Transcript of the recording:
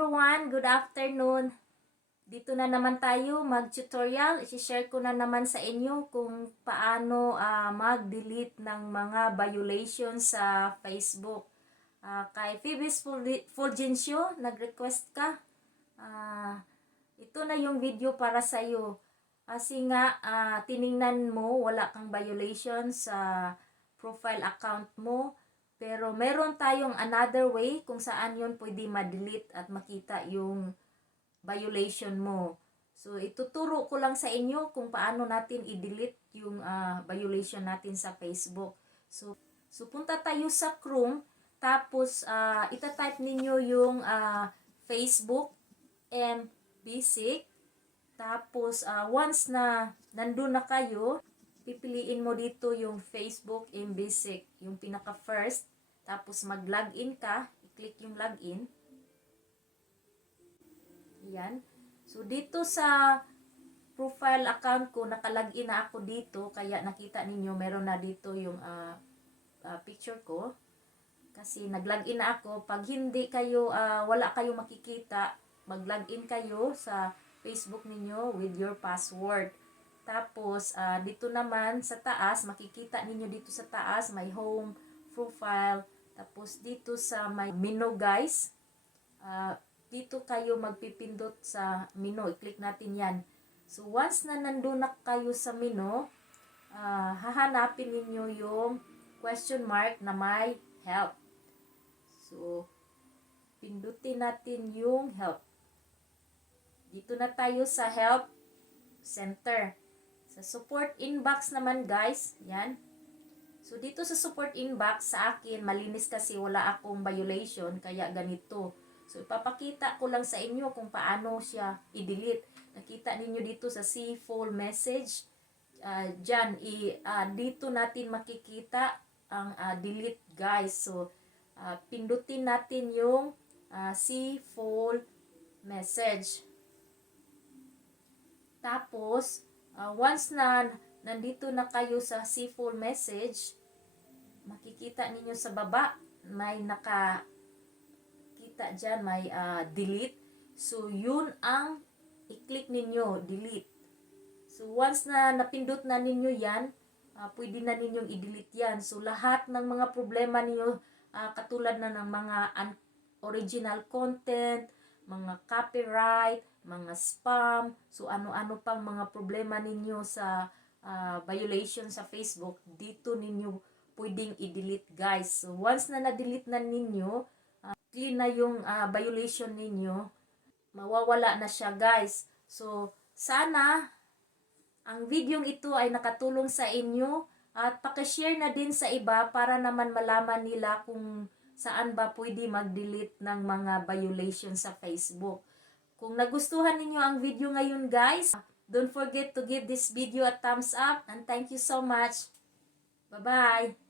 everyone, good afternoon. Dito na naman tayo mag-tutorial. I-share ko na naman sa inyo kung paano mag-delete ng mga violations sa Facebook. Kay Phoebes Fulgencio, nag-request ka. Ito na yung video para sa iyo. Kasi nga, tiningnan mo, wala kang violation sa profile account mo. Pero meron tayong another way kung saan yun pwede ma-delete at makita yung violation mo. So, ituturo ko lang sa inyo kung paano natin i-delete yung violation natin sa Facebook. So punta tayo sa Chrome, tapos ita-type ninyo yung Facebook and Basic. Tapos, once na nandun na kayo, pipiliin mo dito yung Facebook and Basic, yung pinaka-first. Tapos, mag-login ka. I-click yung login. Yan. So, dito sa profile account ko, nakalagin na ako dito. Kaya nakita ninyo, meron na dito yung picture ko. Kasi nag-login na ako. Pag hindi kayo, wala kayong makikita, mag-login kayo sa Facebook ninyo with your password. Tapos, dito naman sa taas, makikita ninyo dito sa taas, may home, profile. Tapos, dito sa may menu guys, dito kayo magpipindot sa menu. I-click natin yan. So, once na nandun na kayo sa menu, hahanapin ninyo yung question mark na may help. So, pindutin natin yung help. Dito na tayo sa help center. Sa support inbox naman guys, yan. So, dito sa support inbox, sa akin, malinis kasi wala akong violation, kaya ganito. So, ipapakita ko lang sa inyo kung paano siya i-delete. Nakita ninyo dito sa see full message. Dyan, dito natin makikita ang delete guys. So, pindutin natin yung see full message. Tapos, once na nandito na kayo sa see full message, makikita ninyo sa baba, may nakakita dyan, may delete. So, yun ang i-click ninyo, delete. So, once na napindot na ninyo yan, pwede na ninyong i-delete yan. So, lahat ng mga problema ninyo, katulad na ng mga original content, mga copyright, mga spam, so ano-ano pang mga problema ninyo sa violation sa Facebook, dito ninyo pwedeng i-delete guys. So once na na-delete na ninyo, clean na yung violation ninyo, mawawala na siya guys. So sana ang videong ito ay nakatulong sa inyo at pakishare na din sa iba para naman malaman nila kung saan ba pwede mag-delete ng mga violation sa Facebook. Kung nagustuhan ninyo ang video ngayon guys, don't forget to give this video a thumbs up and thank you so much. Bye-bye!